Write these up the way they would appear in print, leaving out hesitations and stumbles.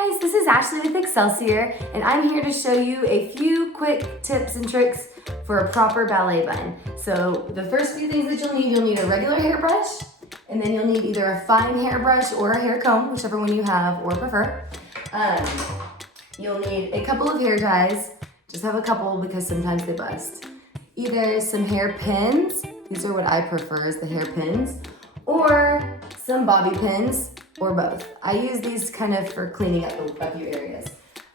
Hi guys, this is Ashley with Excelsior, and I'm here to show you a few quick tips and tricks for a proper ballet bun. So the first few things that you'll need a regular hairbrush, and then you'll need either a fine hairbrush or a hair comb, whichever one you have or prefer. You'll need a couple of hair ties, just have a couple because sometimes they bust. Either some hair pins, these are what I prefer is the hair pins, or some bobby pins, or both. I use these kind of for cleaning up a few areas.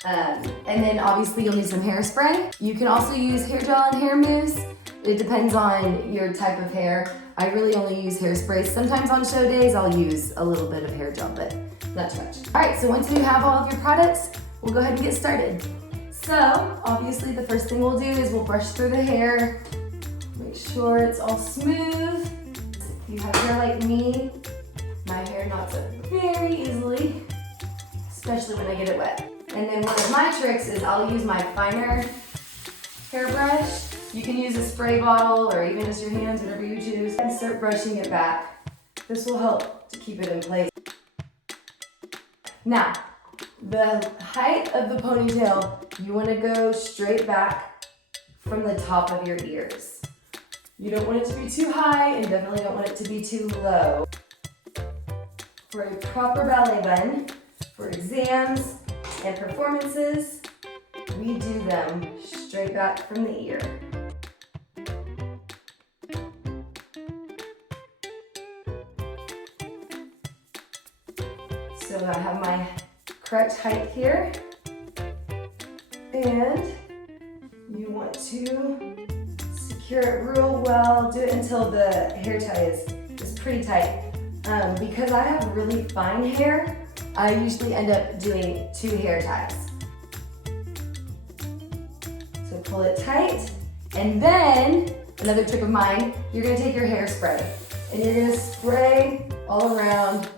And then obviously you'll need some hairspray. You can also use hair gel and hair mousse. It depends on your type of hair. I really only use hairspray. Sometimes on show days I'll use a little bit of hair gel, but not too much. All right, so once you have all of your products, we'll go ahead and get started. So obviously the first thing we'll do is we'll brush through the hair, make sure it's all smooth. If you have hair like me, my hair knots up very easily, especially when I get it wet. And then one of my tricks is I'll use my finer hairbrush. You can use a spray bottle or even just your hands, whatever you choose, and start brushing it back. This will help to keep it in place. Now, the height of the ponytail, you want to go straight back from the top of your ears. You don't want it to be too high and definitely don't want it to be too low. For a proper ballet bun, for exams and performances, we do them straight back from the ear. So I have my correct height here, and you want to secure it real well. Do it until the hair tie is pretty tight. Because I have really fine hair, I usually end up doing 2 hair ties. So pull it tight, and then, another trick of mine, you're gonna take your hairspray, and you're gonna spray all around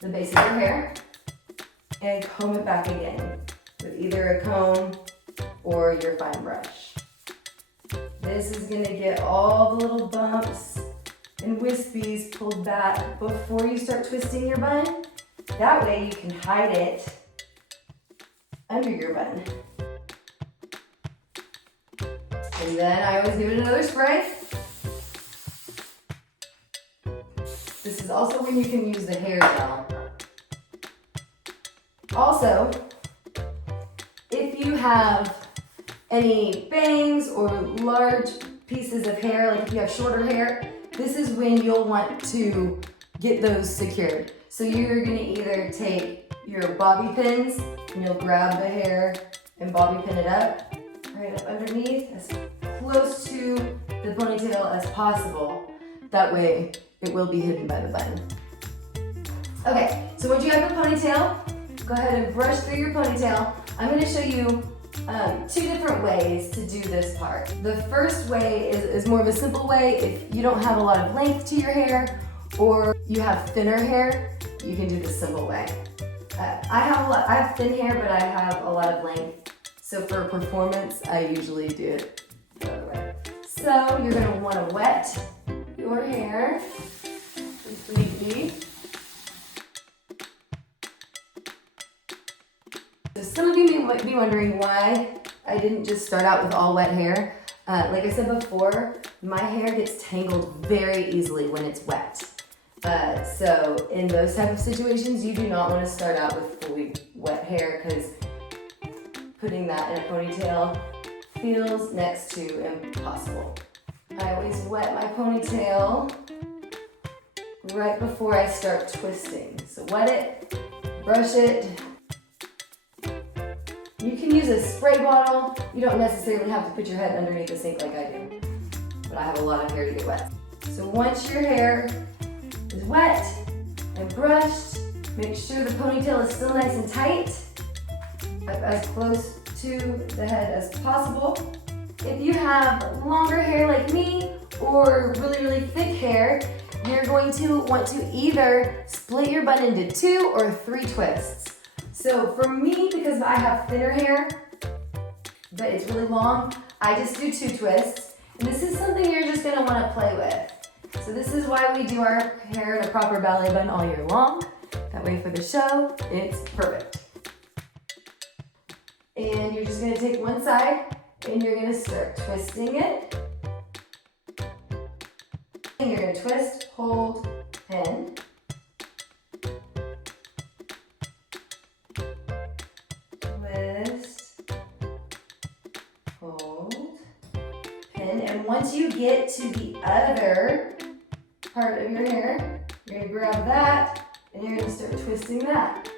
the base of your hair, and comb it back again with either a comb or your fine brush. This is gonna get all the little bumps and wispies pulled back before you start twisting your bun. That way you can hide it under your bun. And then I always give it another spray. This is also when you can use the hair gel. Also, if you have any bangs or large pieces of hair, like if you have shorter hair, this is when you'll want to get those secured. So you're gonna either take your bobby pins and you'll grab the hair and bobby pin it up, right up underneath, as close to the ponytail as possible. That way it will be hidden by the bun. Okay, so once you have your ponytail, go ahead and brush through your ponytail. I'm gonna show you 2 different ways to do this part. The first way is more of a simple way. If you don't have a lot of length to your hair or you have thinner hair, you can do the simple way. I have thin hair, but I have a lot of length. So for a performance, I usually do it the other way. So you're gonna wanna wet your hair completely. So some of you might be wondering why I didn't just start out with all wet hair. Like I said before, my hair gets tangled very easily when it's wet. So in those type of situations, you do not want to start out with fully wet hair because putting that in a ponytail feels next to impossible. I always wet my ponytail right before I start twisting. So wet it, brush it. You can use a spray bottle. You don't necessarily have to put your head underneath the sink like I do, but I have a lot of hair to get wet. So once your hair is wet and brushed, make sure the ponytail is still nice and tight, as close to the head as possible. If you have longer hair like me or really, really thick hair, you're going to want to either split your bun into 2 or 3 twists. So for me, because I have thinner hair, but it's really long, I just do 2 twists. And this is something you're just gonna wanna play with. So this is why we do our hair in a proper ballet bun all year long. That way for the show, it's perfect. you're just gonna take one side and you're gonna start twisting it. And you're gonna twist, hold, pin. Twist, hold, pin. And once you get to the other part of your hair, you're gonna grab that and you're gonna start twisting that.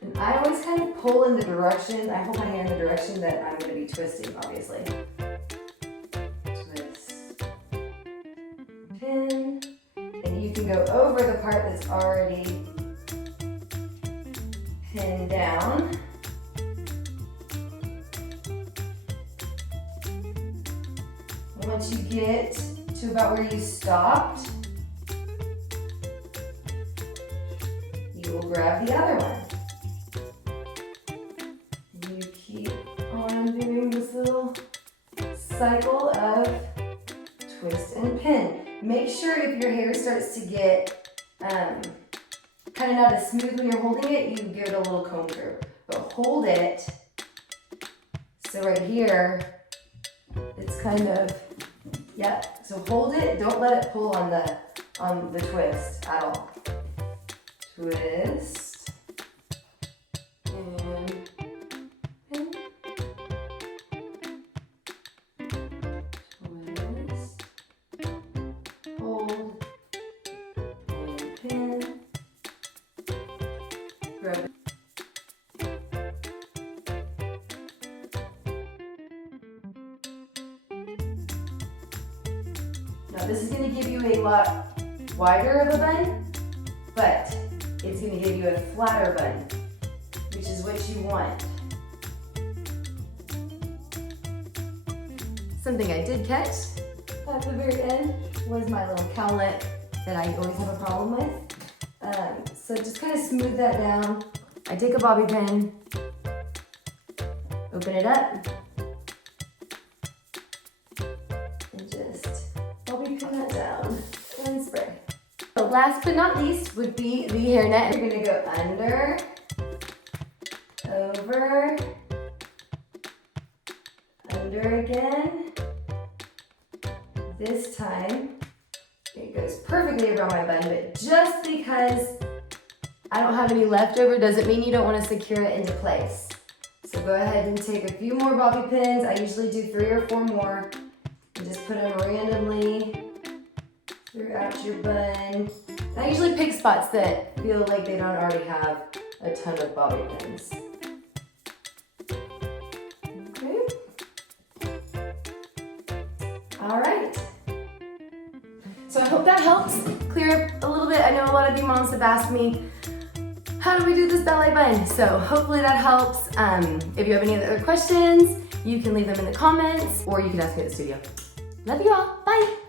And I always kind of pull in the direction, I hold my hand in the direction that I'm gonna be twisting, obviously. Twist, pin, and you can go over the part that's already pinned down. Once you get to about where you stopped, you will grab the other one. You keep on doing this little cycle of twist and pin. Make sure if your hair starts to get kind of not as smooth when you're holding it, you give it a little comb through. But hold it, so right here, it's kind of, yeah, so hold it, don't let it pull on the twist at all. Twist, and pin. Twist, hold, and pin. Grab it. Now this is going to give you a lot wider of a bun, but it's going to give you a flatter bun, which is what you want. Something I did catch at the very end was my little cowlet that I always have a problem with. So just kind of smooth that down. I take a bobby pin, open it up, and just bobby pin that down and spray. So last but not least would be the hairnet. You're gonna go under, over, under again. This time, it goes perfectly around my bun, but just because I don't have any leftover doesn't mean you don't want to secure it into place. So go ahead and take a few more bobby pins. I usually do 3 or 4 more. And just put them randomly throughout your bun. I usually pick spots that feel like they don't already have a ton of bobby pins. Okay. All right. So I hope that helps clear up a little bit. I know a lot of you moms have asked me, how do we do this ballet bun? So hopefully that helps. If you have any other questions, you can leave them in the comments or you can ask me at the studio. Love you all. Bye.